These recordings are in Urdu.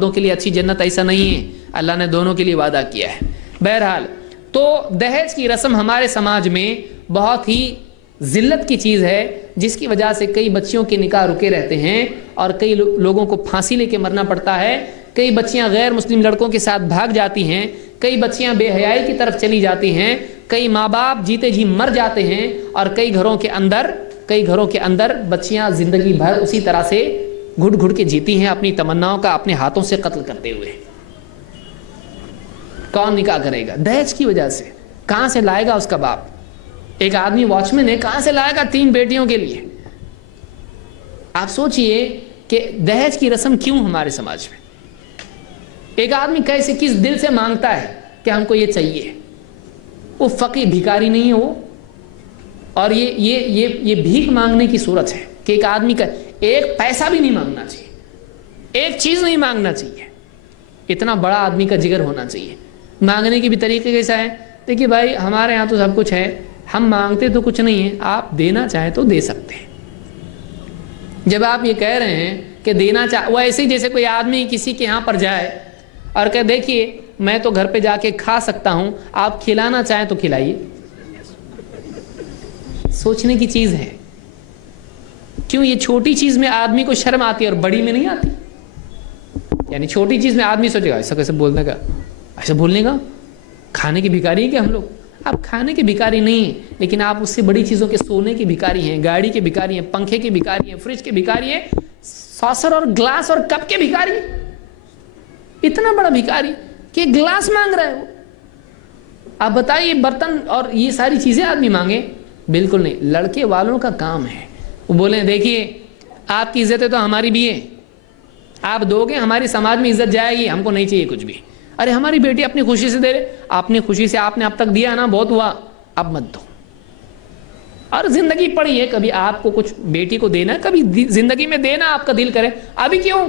دونوں کے لیے اچھی جنت ایسا نہیں ہے، اللہ نے دونوں کے لیے وعدہ کیا ہے۔ بہرحال تو دہیج کی رسم ہمارے سماج میں بہت ہی ذلت کی چیز ہے، جس کی وجہ سے کئی بچیوں کے نکاح رکے رہتے ہیں اور کئی لوگوں کو پھانسی لے کے مرنا پڑتا ہے، کئی بچیاں غیر مسلم لڑکوں کے ساتھ بھاگ جاتی ہیں، کئی بچیاں بے حیائی کی طرف چلی جاتی ہیں، کئی ماں باپ جیتے جی مر جاتے ہیں، اور کئی گھروں کے اندر بچیاں زندگی بھر اسی طرح سے گھٹ گھٹ کے جیتی ہیں، اپنی تمناؤں کا اپنے ہاتھوں سے قتل کرتے ہوئے۔ کون نکاح کرے گا؟ دہیج کی وجہ سے۔ کہاں سے لائے گا اس کا باپ؟ ایک آدمی واچ مین ہے، کہاں سے لائے گا 3 بیٹیوں کے لیے؟ آپ سوچئے کہ دہیج کی رسم کیوں ہمارے سماج میں؟ ایک آدمی کیسے کس دل سے مانگتا ہے کہ ہم کو یہ چاہیے؟ وہ فقیر بھکاری نہیں ہے وہ، اور یہ بھیک مانگنے کی صورت ہے کہ ایک آدمی کا ایک پیسہ بھی نہیں مانگنا چاہیے، ایک چیز نہیں مانگنا چاہیے۔ اتنا بڑا آدمی کا جگر ہونا چاہیے۔ مانگنے کی بھی طریقے کیسا ہے؟ دیکھیے بھائی، ہمارے ہاں تو سب کچھ ہے، ہم مانگتے تو کچھ نہیں ہے، آپ دینا چاہیں تو دے سکتے ہیں۔ جب آپ یہ کہہ رہے ہیں کہ دینا وہ ایسے ہی جیسے کوئی آدمی کسی کے یہاں پر جائے اور کہ دیکھیے میں تو گھر پہ جا کے کھا سکتا ہوں، آپ کھلانا چاہیں تو کھلائیے۔ سوچنے کی چیز ہے۔ کیوں یہ چھوٹی چیز میں آدمی کو شرم آتی ہے اور بڑی میں نہیں آتی؟ یعنی چھوٹی چیز میں آدمی سوچے گا ایسا کیسے بولنے کا، ایسا بولنے کا، کھانے کے بھکاری ہیں کہ ہم لوگ؟ آپ کھانے کے بھکاری نہیں ہیں، لیکن آپ اس سے بڑی چیزوں کے سونے کی بھکاری ہیں، گاڑی کے بھکاری ہیں، پنکھے کے بھکاری ہیں، فریج کے بھکاری ہیں، ساسر اور گلاس اور کپ کے بھکاری ہیں۔ اتنا بڑا بھکاری کہ گلاس مانگ رہا ہے وہ۔ آپ بتائیے برتن اور یہ ساری چیزیں آدمی مانگے؟ بالکل نہیں۔ لڑکے والوں کا کام ہے وہ بولیں دیکھیے آپ کی عزت ہے تو ہماری بھی ہے، آپ دو گے ہماری سماج میں عزت جائے گی، ہم کو نہیں چاہیے کچھ بھی۔ ارے ہماری بیٹی اپنی خوشی سے دے رہے، اپنی خوشی سے آپ نے اب تک دیا نا، بہت ہوا، اب مت دو۔ اور زندگی پڑی ہے، کبھی آپ کو کچھ بیٹی کو دینا ہے، کبھی زندگی میں دینا آپ کا دل کرے، ابھی کیوں؟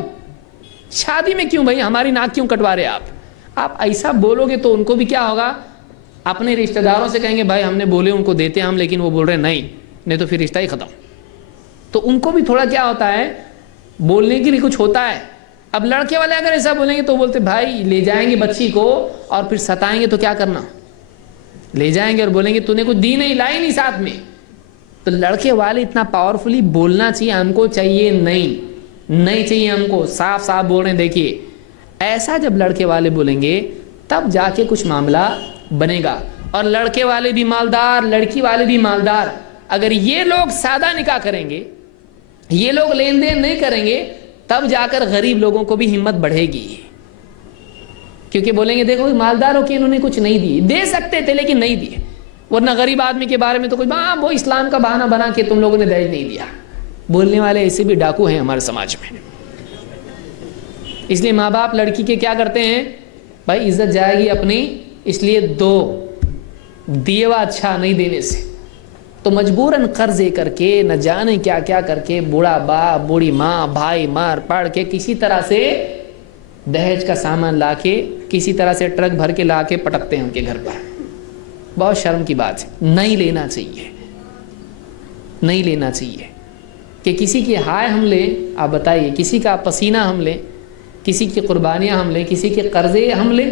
شادی میں کیوں بھائی ہماری ناک کیوں کٹوا رہے آپ ایسا بولو گے تو ان کو بھی کیا ہوگا؟ اپنے رشتہ داروں سے کہیں گے بھائی ہم نے بولے ان کو دیتے ہیں ہم، لیکن وہ بول رہے نہیں تو پھر رشتہ ہی ختم۔ تو ان کو بھی تھوڑا کیا ہوتا ہے، بولنے کے لیے کچھ ہوتا ہے۔ اب لڑکے والے اگر ایسا بولیں گے تو بولتے بھائی لے جائیں گے بچی کو اور پھر ستائیں گے تو کیا کرنا؟ لے جائیں گے اور بولیں گے تو نے کچھ دی نہیں، لائی نہیں ساتھ میں۔ تو لڑکے والے اتنا پاورفلی بولنا چاہیے، ہم کو چاہیے نہیں چاہیے، ہم کو صاف صاف بول رہے ہیں۔ دیکھیے ایسا جب لڑکے والے بولیں گے تب جا کے کچھ معاملہ بنے گا۔ اور لڑکے والے بھی مالدار، لڑکی والے بھی مالدار، اگر یہ لوگ سادہ نکاح کریں گے، یہ لوگ لین دین نہیں کریں گے، تب جا کر غریب لوگوں کو بھی ہمت بڑھے گی، کیونکہ بولیں گے دیکھو مالدار ہو کے انہوں نے کچھ نہیں دی، دے سکتے تھے لیکن نہیں دیے۔ ورنہ غریب آدمی کے بارے میں تو کوئی وہ اسلام کا بہانہ بنا کے تم لوگوں نے دہیج نہیں دیا۔ بولنے والے ایسے بھی ڈاکو ہیں ہمارے سماج میں۔ اس لیے ماں باپ لڑکی کے کیا کرتے ہیں؟ بھائی عزت جائے گی اپنی، اس لیے دو، دیے وا اچھا نہیں دینے سے تو مجبوراً قرضے کر کے نہ جانے کیا کیا کر کے بوڑھا باپ بوڑھی ماں بھائی مار پڑ کے کسی طرح سے دہیج کا سامان لا کے کسی طرح سے ٹرک بھر کے لا کے پٹکتے ہیں ان کے گھر پر۔ بہت شرم کی بات ہے، نہیں لینا چاہیے، نہیں لینا چاہیے کہ کسی کی ہائے ہم لیں۔ آپ بتائیے کسی کا پسینہ ہم لیں، کسی کی قربانیاں ہم لیں، کسی کے قرضے ہم لیں،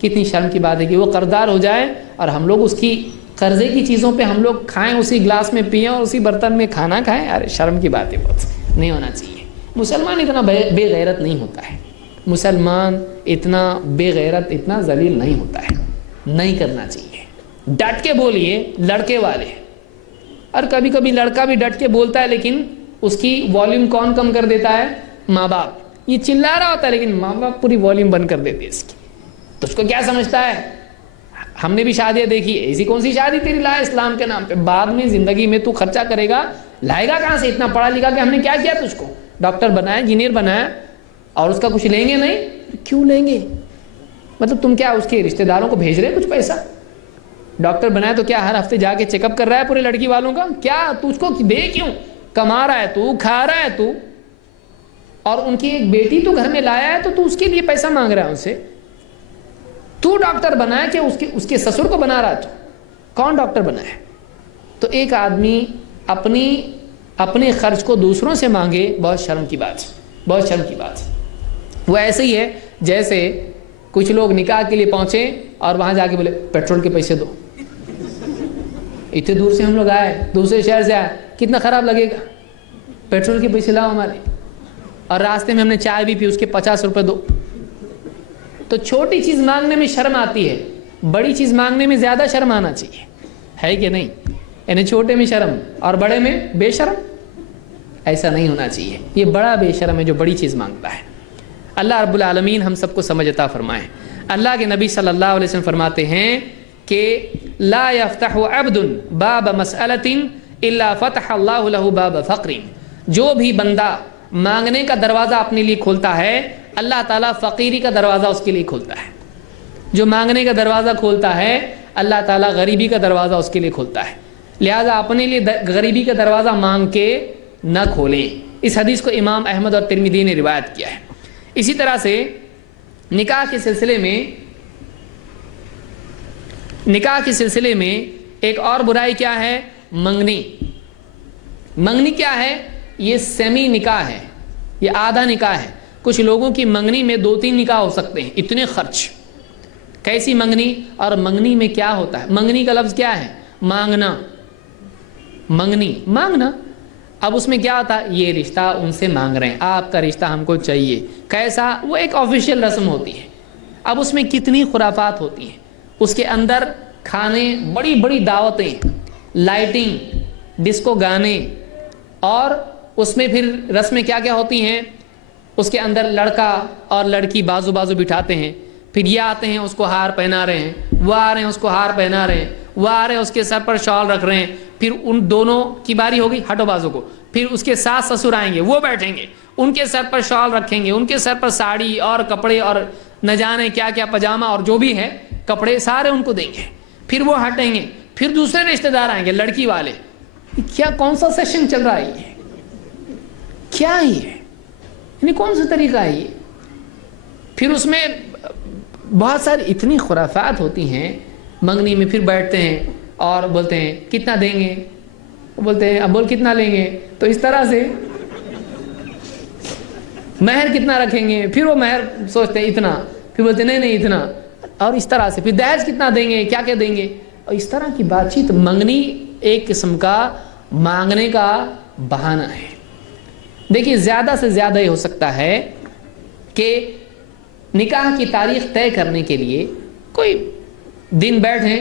کتنی شرم کی بات ہے کہ وہ قرضدار ہو جائے اور ہم لوگ اس کی قرضے کی چیزوں پہ ہم لوگ کھائیں، اسی گلاس میں پئیں اور اسی برتن میں کھانا کھائیں۔ ارے شرم کی بات ہے، بہت نہیں ہونا چاہیے۔ مسلمان اتنا بے غیرت نہیں ہوتا ہے، مسلمان اتنا بے غیرت اتنا ذلیل نہیں ہوتا ہے، نہیں کرنا چاہیے۔ ڈٹ کے بولیے لڑکے والے، اور کبھی کبھی لڑکا بھی ڈٹ کے بولتا ہے لیکن اس کی والیوم کون کم کر دیتا ہے؟ ماں باپ۔ یہ چلا رہا ہوتا ہے لیکن ماں باپ پوری والیوم بند کر دیتے اس کی۔ تو اس کو کیا سمجھتا ہے؟ ہم نے بھی شادیاں دیکھی، ایسی کون سی شادی تیری لائے اسلام کے نام پہ؟ بعد میں زندگی میں تو خرچہ کرے گا، لائے گا کہاں سے؟ اتنا پڑھا لکھا کہ ہم نے کیا کیا تجھ کو؟ ڈاکٹر بنایا، انجینئر بنایا، اور اس کا کچھ لیں گے نہیں؟ کیوں لیں گے؟ مطلب تم کیا اس کے رشتہ داروں کو بھیج رہے کچھ پیسہ؟ ڈاکٹر بنایا تو کیا ہر ہفتے جا کے چیک اپ کر رہا ہے پورے لڑکی والوں کا؟ کیا تجھ کو دے کیوں؟ کما رہا ہے تو، کھا رہا ہے تو، اور ان کی ایک بیٹی تو گھر میں لایا ہے تو اس کے لیے پیسہ مانگ رہا ہے ان سے۔ تو ڈاکٹر بنا ہے کہ اس کے سسر کو بنا رہا ہے؟ تو کون ڈاکٹر بنا ہے؟ تو ایک آدمی اپنے خرچ کو دوسروں سے مانگے، بہت شرم کی بات ہے، بہت شرم کی بات ہے۔ وہ ایسے ہی ہے جیسے کچھ لوگ نکاح کے لیے پہنچے اور وہاں جا کے بولے پیٹرول کے پیسے دو، اتنے دور سے ہم لوگ آئے، دوسرے شہر سے آئے، کتنا خراب لگے گا، پیٹرول کے پیسے لاؤ ہمارے، اور راستے میں ہم نے چائے بھی پی، اس کے 50 روپے دو۔ تو چھوٹی چیز مانگنے میں شرم آتی ہے، بڑی چیز مانگنے میں زیادہ شرم آنا چاہیے، ہے کہ نہیں؟ یعنی چھوٹے میں شرم اور بڑے میں بے شرم، ایسا نہیں ہونا چاہیے۔ یہ بڑا بے شرم ہے جو بڑی چیز مانگتا ہے۔ اللہ رب العالمین ہم سب کو سمجھ عطا فرمائے۔ اللہ کے نبی صلی اللہ علیہ وسلم فرماتے ہیں کہ لا یفتح عبد باب مسألۃ الا فتح اللہ لہ باب فقر، جو بھی بندہ مانگنے کا دروازہ اپنے لیے کھولتا ہے اللہ تعالیٰ فقیری کا دروازہ اس کے لیے کھولتا ہے۔ جو مانگنے کا دروازہ کھولتا ہے اللہ تعالیٰ غریبی کا دروازہ اس کے لیے کھولتا ہے۔ لہٰذا اپنے لیے غریبی کا دروازہ مانگ کے نہ کھولیں۔ اس حدیث کو امام احمد اور ترمذی نے روایت کیا ہے۔ اسی طرح سے نکاح کے سلسلے میں ایک اور برائی کیا ہے؟ منگنی۔ منگنی کیا ہے؟ یہ سیمی نکاح ہے، یہ آدھا نکاح ہے۔ کچھ لوگوں کی منگنی میں 2-3 نکاح ہو سکتے ہیں، اتنے خرچ۔ کیسی منگنی؟ اور منگنی میں کیا ہوتا ہے؟ منگنی کا لفظ کیا ہے؟ مانگنا، منگنی، مانگنا۔ اب اس میں کیا ہوتا ہے؟ یہ رشتہ ان سے مانگ رہے ہیں، آپ کا رشتہ ہم کو چاہیے، کیسا؟ وہ ایک آفیشیل رسم ہوتی ہے۔ اب اس میں کتنی خرافات ہوتی ہیں، اس کے اندر کھانے، بڑی بڑی دعوتیں، لائٹنگ، ڈسکو گانے، اور اس میں پھر رسمیں کیا کیا ہوتی ہیں؟ اس کے اندر لڑکا اور لڑکی بازو بازو بٹھاتے ہیں، پھر یہ آتے ہیں اس کو ہار پہنا رہے ہیں، وہ آ رہے ہیں اس کو ہار پہنا رہے ہیں، وہ آ رہے ہیں اس کے سر پر شال رکھ رہے ہیں، پھر ان دونوں کی باری ہوگی، ہٹو بازو کو، پھر اس کے ساس سسر آئیں گے، وہ بیٹھیں گے، ان کے سر پر شال رکھیں گے، ان کے سر پر ساڑی اور کپڑے اور نہ جانے کیا کیا پاجامہ اور جو بھی ہے کپڑے سارے ان کو دیں گے، پھر وہ ہٹیں گے، پھر دوسرے رشتہ دار آئیں گے لڑکی والے۔ کیا کون سا سیشن چل رہا ہے یہ؟ کیا ہی ہے؟ یعنی کون سا طریقہ ہے یہ؟ پھر اس میں بہت ساری اتنی خرافات ہوتی ہیں۔ منگنی میں پھر بیٹھتے ہیں اور بولتے ہیں کتنا دیں گے، وہ بولتے ہیں اب بول کتنا لیں گے، تو اس طرح سے مہر کتنا رکھیں گے، پھر وہ مہر سوچتے ہیں اتنا، پھر بولتے ہیں نہیں نہیں اتنا، اور اس طرح سے پھر دہیج کتنا دیں گے، کیا کیا دیں گے، اور اس طرح کی بات چیت۔ منگنی ایک قسم کا مانگنے کا بہانہ ہے۔ دیکھیے زیادہ سے زیادہ یہ ہو سکتا ہے کہ نکاح کی تاریخ طے کرنے کے لیے کوئی دن بیٹھیں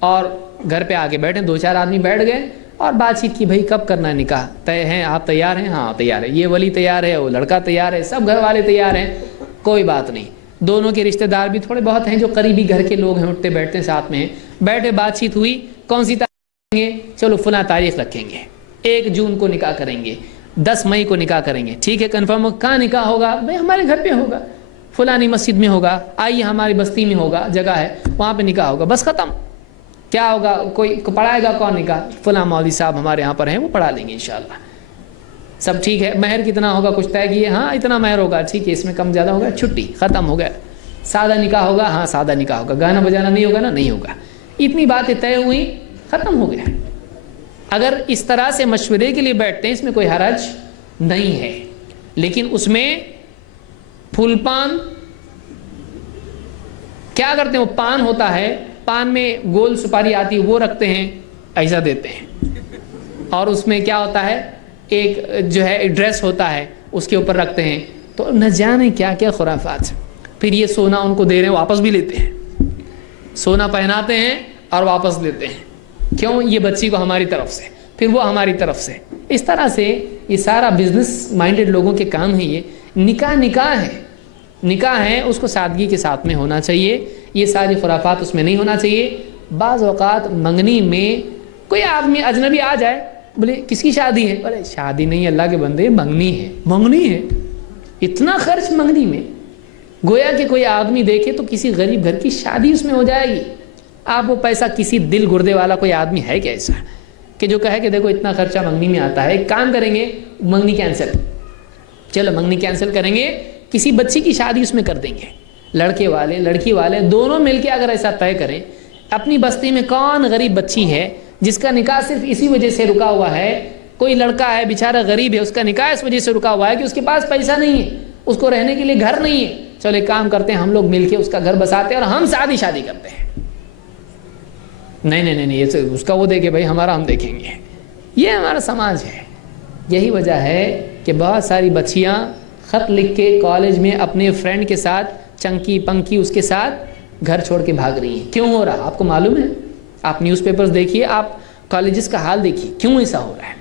اور گھر پہ آگے بیٹھیں، 2-4 آدمی بیٹھ گئے اور بات چیت کی، بھائی کب کرنا ہے نکاح، طے ہیں، آپ تیار ہیں؟ ہاں تیار ہے، یہ ولی تیار ہے، وہ لڑکا تیار ہے، سب گھر والے تیار ہیں، کوئی بات نہیں۔ دونوں کے رشتہ دار بھی تھوڑے بہت ہیں جو قریبی گھر کے لوگ ہیں، اٹھتے بیٹھتے ہیں ساتھ میں ہیں، بیٹھے بات چیت ہوئی، کون سی تاریخ رکھیں گے؟ چلو فلاں تاریخ رکھیں گے، 1 جون کو نکاح کریں گے، 10 مئی کو نکاح کریں گے، ٹھیک ہے کنفرم ہو؟ کہاں نکاح ہوگا؟ بھائی ہمارے گھر پہ ہوگا، فلانی مسجد میں ہوگا، آئیے ہماری بستی میں ہوگا، جگہ ہے وہاں پہ نکاح ہوگا، بس ختم۔ کیا ہوگا؟ کوئی پڑھائے گا کون نکاح؟ فلاں مولوی صاحب ہمارے یہاں پر ہیں، وہ پڑھا لیں گے انشاءاللہ۔ سب ٹھیک ہے، مہر کتنا ہوگا کچھ طے کیے؟ ہاں اتنا مہر ہوگا، ٹھیک ہے، اس میں کم زیادہ ہوگا، چھٹی، ختم ہو گیا۔ سادہ نکاح ہوگا؟ ہاں سادہ نکاح ہوگا، گانا بجانا نہیں ہوگا نا؟ نہیں ہوگا۔ اتنی باتیں طے ہوئی، ختم ہو گیا۔ اگر اس طرح سے مشورے کے لیے بیٹھتے ہیں اس میں کوئی حرج نہیں ہے، لیکن اس میں پھول پان کیا کرتے ہیں؟ وہ پان ہوتا ہے، پان میں گول سپاری آتی ہے، وہ رکھتے ہیں، ایسا دیتے ہیں، اور اس میں کیا ہوتا ہے؟ ایک جو ہے ڈریس ہوتا ہے اس کے اوپر رکھتے ہیں، تو نہ جانے کیا کیا خرافات۔ پھر یہ سونا ان کو دے رہے ہیں، واپس بھی لیتے ہیں، سونا پہناتے ہیں اور واپس لیتے ہیں، کیوں؟ یہ بچی کو ہماری طرف سے، پھر وہ ہماری طرف سے۔ اس طرح سے یہ سارا بزنس مائنڈڈ لوگوں کے کام ہے۔ یہ نکاح نکاح ہے، نکاح ہے، اس کو سادگی کے ساتھ میں ہونا چاہیے، یہ ساری خرافات اس میں نہیں ہونا چاہیے۔ بعض اوقات منگنی میں کوئی آدمی اجنبی آ جائے، بولے کس کی شادی ہے؟ بولے شادی نہیں اللہ کے بندے، منگنی ہے۔ منگنی ہے، اتنا خرچ منگنی میں، گویا کہ کوئی آدمی دیکھے تو کسی غریب گھر کی شادی اس میں ہو جائے گی۔ آپ وہ پیسہ کسی دل گردے والا کوئی آدمی ہے کیا ایسا کہ جو کہے کہ دیکھو اتنا خرچہ منگنی میں آتا ہے، ایک کام کریں گے منگنی کینسل، چلو منگنی کینسل کریں گے، کسی بچی کی شادی اس میں کر دیں گے، لڑکے والے لڑکی والے دونوں مل کے اگر ایسا طے کریں، اپنی بستی میں کون غریب بچی ہے جس کا نکاح صرف اسی وجہ سے رکا ہوا ہے، کوئی لڑکا ہے بیچارہ غریب ہے، اس کا نکاح اس وجہ سے رکا ہوا ہے کہ اس کے پاس پیسہ نہیں ہے، اس کو رہنے کے لیے گھر نہیں ہے، چلو ایک کام کرتے ہیں ہم لوگ مل کے اس کا گھر بساتے ہیں اور ہم شادی کرتے ہیں. نہیں، یہ اس کا وہ دیکھے بھائی، ہمارا ہم دیکھیں گے. یہ ہمارا سماج ہے. یہی وجہ ہے کہ بہت ساری بچیاں خط لکھ کے کالج میں اپنے فرینڈ کے ساتھ چنکی پنکی اس کے ساتھ گھر چھوڑ کے بھاگ رہی ہیں. کیوں ہو رہا آپ کو معلوم ہے؟ آپ نیوز پیپرز دیکھیے، آپ کالجز کا حال دیکھیے، کیوں ایسا ہو رہا ہے؟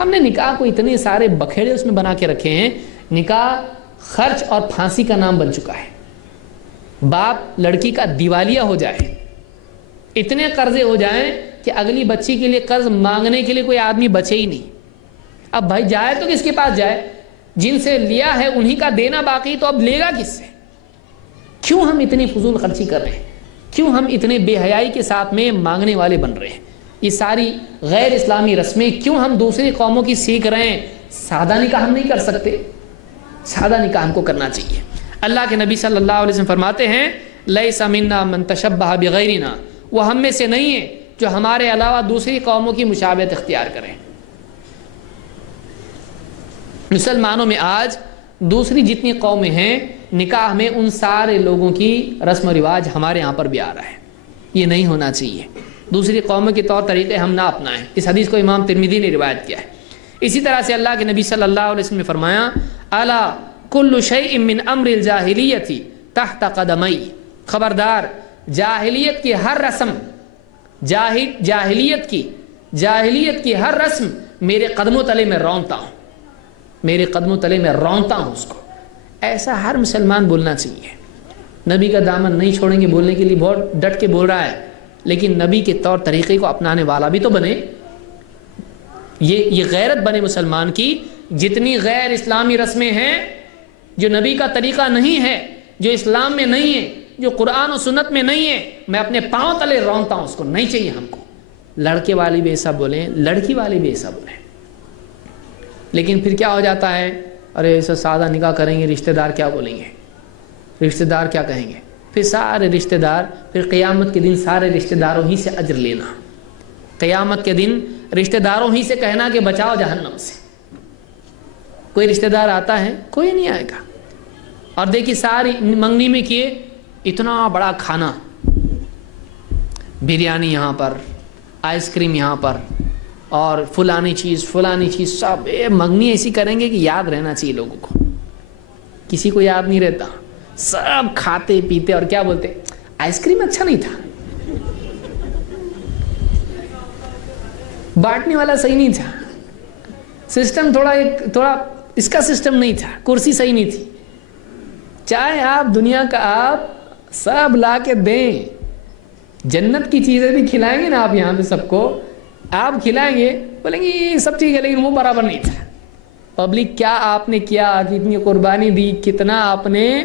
ہم نے نکاح کو اتنے سارے بکھیڑے اس میں بنا کے رکھے ہیں. نکاح خرچ اور پھانسی کا نام بن چکا ہے. باپ لڑکی کا دیوالیہ ہو جائے، اتنے قرضے ہو جائیں کہ اگلی بچی کے لیے قرض مانگنے کے لیے کوئی آدمی بچے ہی نہیں. اب بھائی جائے تو کس کے پاس جائے؟ جن سے لیا ہے انہی کا دینا باقی، تو اب لے گا کس سے؟ کیوں ہم اتنی فضول خرچی کر رہے ہیں؟ کیوں ہم اتنے بے حیائی کے ساتھ میں مانگنے والے بن رہے ہیں؟ یہ ساری غیر اسلامی رسمیں کیوں ہم دوسری قوموں کی سیکھ رہے ہیں؟ سادہ نکاح ہم نہیں کر سکتے؟ سادہ نکاح ہم کو کرنا چاہیے. اللہ کے نبی صلی اللہ علیہ وسلم فرماتے ہیں لیس منا من تشبہ بغیرنا، وہ ہم میں سے نہیں ہے جو ہمارے علاوہ دوسری قوموں کی مشابہت اختیار کریں. مسلمانوں میں آج دوسری جتنی قومیں ہیں، نکاح میں ان سارے لوگوں کی رسم و رواج ہمارے یہاں پر بھی آ رہا ہے. یہ نہیں ہونا چاہیے. دوسری قوموں کے طور طریقے ہم نہ اپنائیں. اس حدیث کو امام ترمذی نے روایت کیا ہے. اسی طرح سے اللہ کے نبی صلی اللہ علیہ وسلم نے فرمایا الا کل شیء من امر الجاہلیت تحت قدمی، خبردار جاہلیت کی ہر رسم، جاہلیت کی ہر رسم میرے قدموں تلے میں رونتا ہوں، میرے قدموں تلے میں رونتا ہوں اس کو. ایسا ہر مسلمان بولنا چاہیے. نبی کا دامن نہیں چھوڑیں گے بولنے کے لیے بہت ڈٹ کے بول رہا ہے، لیکن نبی کے طور طریقے کو اپنانے والا بھی تو بنے. یہ غیرت بنے مسلمان کی. جتنی غیر اسلامی رسمیں ہیں جو نبی کا طریقہ نہیں ہے، جو اسلام میں نہیں ہے، جو قرآن و سنت میں نہیں ہے، میں اپنے پاؤں تلے رونتا ہوں. اس کو نہیں چاہیے ہم کو. لڑکے والے بھی ایسا بولیں، لڑکی والے بھی ایسا بولیں. لیکن پھر کیا ہو جاتا ہے؟ ارے ایسا سادہ نکاح کریں گے، رشتہ دار کیا بولیں گے، رشتہ دار کیا کہیں گے؟ پھر سارے رشتہ دار، پھر قیامت کے دن سارے رشتہ داروں ہی سے اجر لینا. قیامت کے دن رشتہ داروں ہی سے کہنا کہ بچاؤ جہنم سے. کوئی رشتہ دار آتا ہے؟ کوئی نہیں آئے گا. اور دیکھیے ساری منگنی میں کیے اتنا بڑا کھانا، بریانی یہاں پر، آئس کریم یہاں پر، اور فلانی چیز سب منگنی ایسی کریں گے کہ یاد رہنا چاہیے لوگوں کو. کسی کو یاد نہیں رہتا. سب کھاتے پیتے اور کیا بولتے، آئس کریم اچھا نہیں تھا، بانٹنے والا صحیح نہیں تھا، سسٹم تھوڑا اس کا سسٹم نہیں تھا، کرسی صحیح نہیں تھی. چاہے آپ دنیا کا آپ سب لا کے دیں، جنت کی چیزیں بھی کھلائیں گے نا آپ یہاں پہ سب کو، آپ کھلائیں گے، بولیں گے یہ سب ٹھیک ہے لیکن وہ برابر نہیں تھا. پبلک کیا آپ نے کیا، کتنی قربانی دی، کتنا آپ نے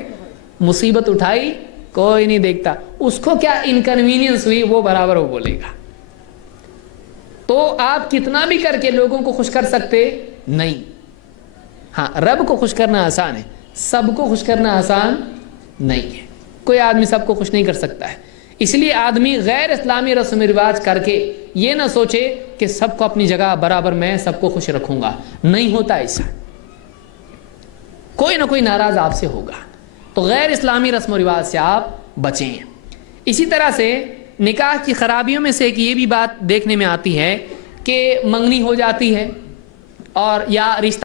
مصیبت اٹھائی، کوئی نہیں دیکھتا. اس کو کیا انکنوینئنس ہوئی وہ برابر وہ بولے گا. تو آپ کتنا بھی کر کے لوگوں کو خوش کر سکتے نہیں. ہاں رب کو خوش کرنا آسان ہے، سب کو خوش کرنا آسان نہیں ہے. کوئی آدمی سب کو خوش نہیں کر سکتا ہے. اس لیے آدمی غیر اسلامی رسم و رواج کر کے یہ نہ سوچے کہ سب کو اپنی جگہ برابر میں سب کو خوش رکھوں گا. نہیں ہوتا ایسا. کوئی نہ کوئی ناراض آپ سے ہوگا. تو غیر اسلامی رسم و رواج سے آپ بچیں. اسی طرح سے نکاح کی خرابیوں میں سے ایک یہ بھی بات دیکھنے میں آتی ہے کہ منگنی ہو جاتی ہے اور یا رشتہ